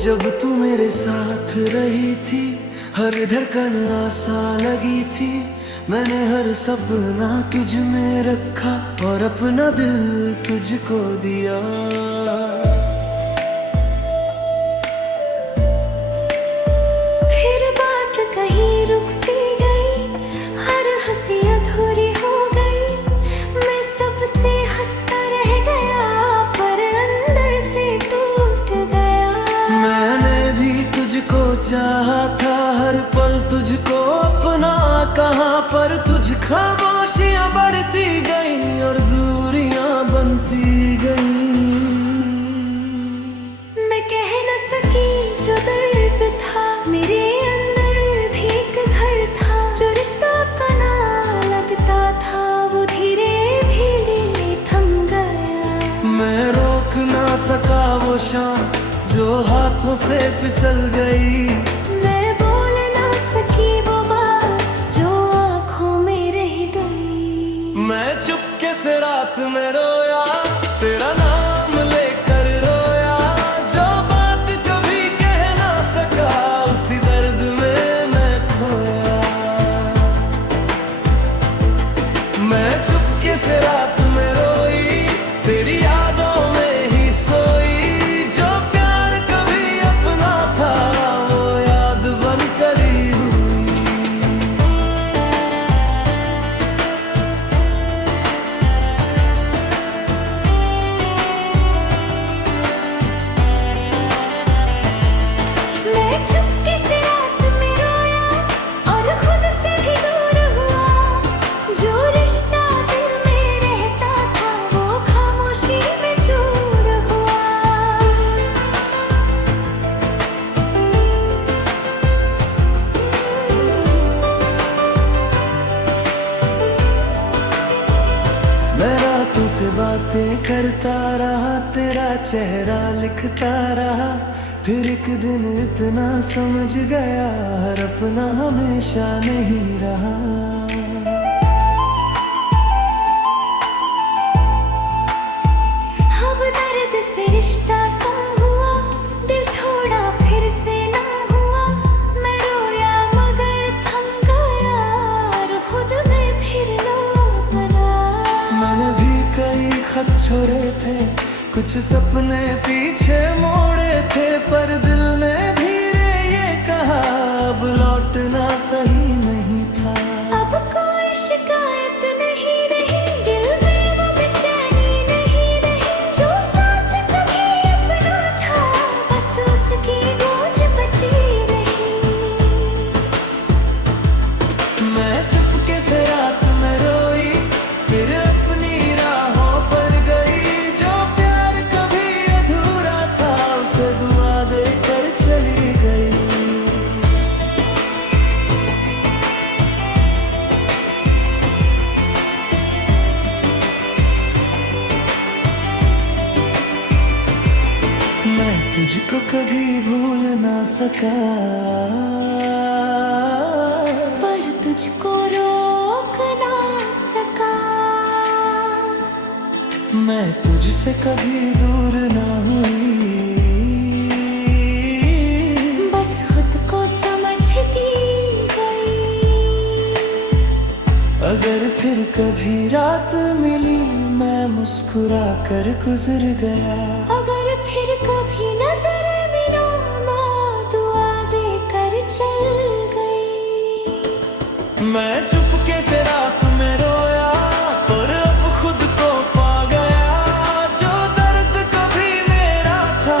जब तू मेरे साथ रही थी, हर धड़कन आसान लगी थी। मैंने हर सपना तुझ में रखा और अपना दिल तुझको दिया। फिर बात कहीं रुक सी गई, हर हंसी अधूरी हो गई। मैं सबसे हंसता रह गया, पर अंदर से टूट गया। मैंने भी तुझको चाहा था, हर पल तुझको अपना कहा, पर तुझ खामोशियां बढ़ती गई और दूरियां बनती गई। मैं कह न सकी जो दर्द था, मेरे अंदर भी एक घर था। जो रिश्ता का ना लगता था, वो धीरे धीरे थम गया। मैं रोक ना सका वो शाम जो हाथों से फिसल गई। मैं बोल ना सकी वो बात जो आँखों में रह गई। मैं चुपके से रात में रोया, तेरा नाम लेकर रोया। जो बात कभी कह ना सका, उसी दर्द में मैं खोया। मैं चुपके से रात में रोई, तेरी यादों में ही सोई। जो प्यार कभी अपना था, वो याद बनकर ही हुई। मैं चुपके से रात में रोया और खुद से भी दूर हुआ। जो रिश्ता दिल में रहता था, वो खामोशी में चूर हुआ। मैं रातों से बातें करता रहा, तेरा चेहरा लिखता रहा। फिर एक दिन इतना समझ गया, हर अपना हमेशा नहीं रहा। अब दर्द से रिश्ता कम हुआ, दिल थोड़ा फिर से ना हुआ। मैं रोया मगर थम गया, और खुद में फिर रो बना। मैंने भी कई खत छोड़े थे, कुछ सपने पीछे मोड़े थे, पर दिल ने धीरे ये कहा, अब लौटना सही नहीं था। अब कोई शिकायत नहीं रही, दिल में वो बेचैनी नहीं रही। जो साथ कभी अपना था, बस उसकी गूंज बची रही। मैं चुपके से रात में रोई, फिर अपनी राहों पर गई। जो प्यार कभी अधूरा था, उसे दुआ देकर चली गई। मैं तुझको कभी भूल ना सका, पर तुझको रोक ना सका। मैं तुझसे कभी दूर ना हुई। बस खुद को समझती गई। अगर फिर कभी रात मिली, मैं मुस्कुरा कर गुजर गया। अगर फिर कभी नजर मिलो, मैं दुआ देकर चल गई। मैं चुपके से रात में रोया, पर अब खुद को पा गया। जो दर्द कभी मेरा था,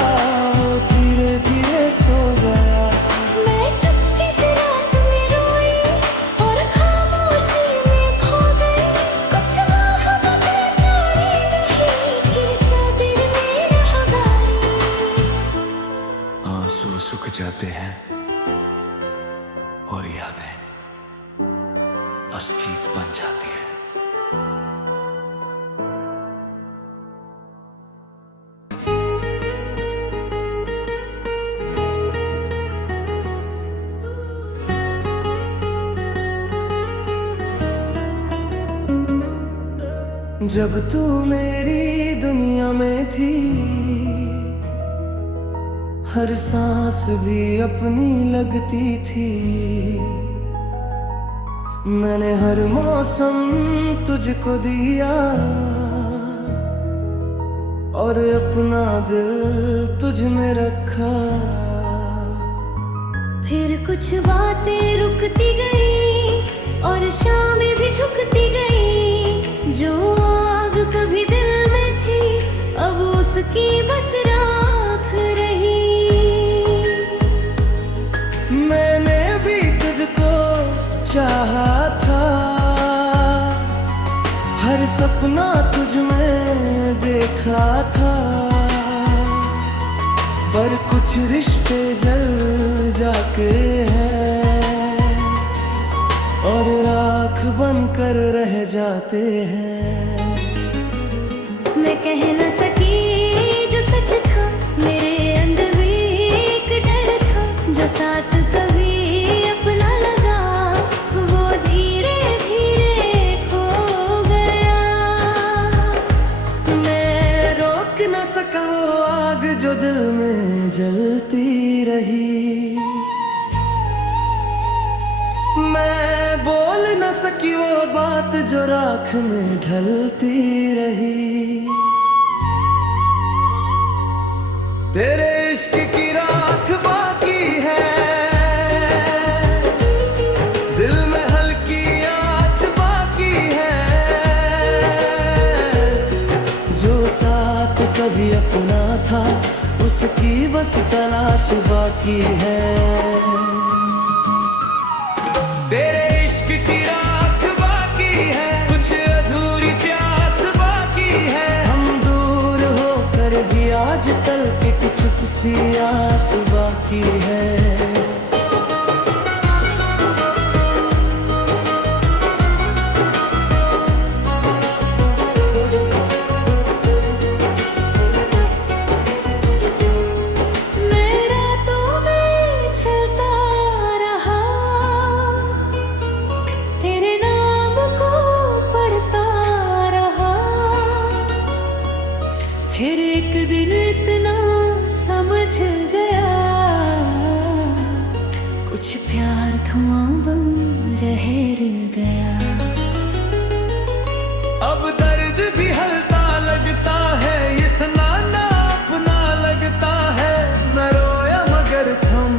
वो धीरे धीरे सो गया। मैं चुपके से रात में रोई और खामोशी में खो गई। कुछ मोहब्बतें प्यारी नहीं, फिर चादर में रह गई। आंसू सूख जाते हैं और यादें बस गीत बन जाती है। जब तू मेरी दुनिया में थी, हर सांस भी अपनी लगती थी। मैंने हर मौसम तुझको दिया और अपना दिल तुझ में रखा। फिर कुछ बातें रुकती गई और शामें भी झुकती गई। जो आग कभी दिल में थी अब उसकी बस राख रही। मैंने भी तुझको चाहा था, हर सपना तुझ में देखा था। पर कुछ रिश्ते जल जाके हैं और राख बनकर रह जाते हैं। मैं कह न सकी जो सच था, मेरे अंदर भी एक डर था। जो साथ कभी अपना लगा वो धीरे धीरे खो गया। मैं रोक न सका वो आग जो दिल में जलती रही। मैं बोल न सकी वो बात जो राख में ढलती रही। तेरे इश्क की राख बाकी है, दिल में हल्की आँच बाकी है। जो साथ कभी अपना था उसकी बस तलाश बाकी है। तेरे इश्क की राख बाकी है, कुछ अधूरी प्यास बाकी है। हम दूर होकर भी आज तल के कुछ सी आस बाकी है। फिर एक दिन इतना समझ गया, कुछ प्यार धुआं बन रह गया। अब दर्द भी हल्का लगता है, ये सुनाना अपना लगता है। मैं रोया मगर थम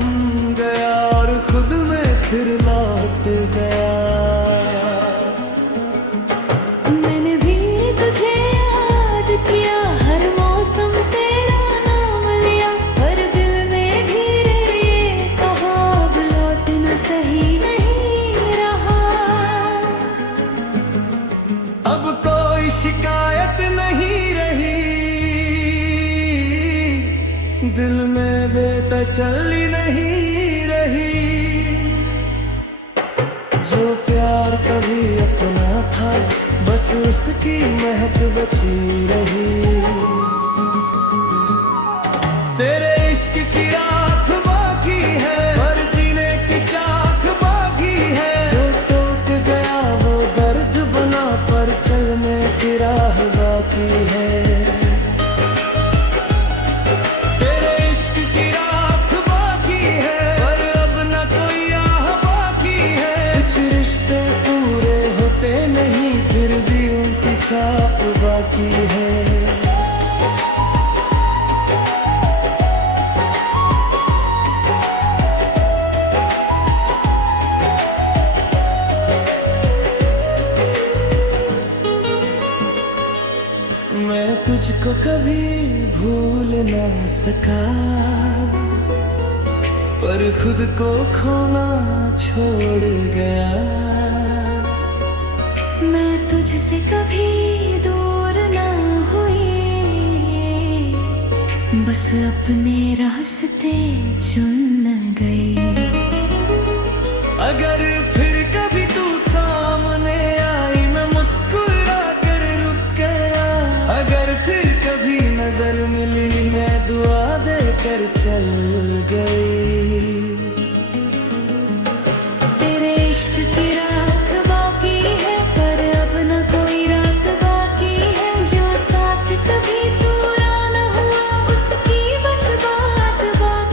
गया और खुद में फिर लौट गया। मैंने भी तुझे याद किया, हर मौसम तेरा नाम लिया। पर दिल ने धीरे ये कहा अब लौटना सही नहीं रहा। अब कोई शिकायत नहीं रही, दिल में बेतसल्ली नहीं रही। जो प्यार कभी अपना था बस उसकी महक बची रही। तेरे इश्क की राख बाकी है, पर जीने की चाख बाकी है। जो टूट गया वो दर्द बना, पर चलने की राह बाकी है। तेरे इश्क की राख बाकी है, पर अब न कोई आह बाकी है। कुछ रिश्ते पूरे होते नहीं, फिर भी उनकी छाप बाकी है। मैं तुझको कभी भूल ना सका, पर खुद को खोना छोड़ गया। मैं तुझसे कभी दूर ना हुई, बस अपने रास्ते चुन गई। अगर फिर कभी तू सामने आई, मैं मुस्कुरा कर रुक गया। अगर फिर कभी नजर मिली, मैं दुआ देकर चल गई। तेरे इश्क की राख बाकी है, पर अब न कोई रात बाकी है। जो साथ कभी पूरा न हुआ उसकी बस बात बाकी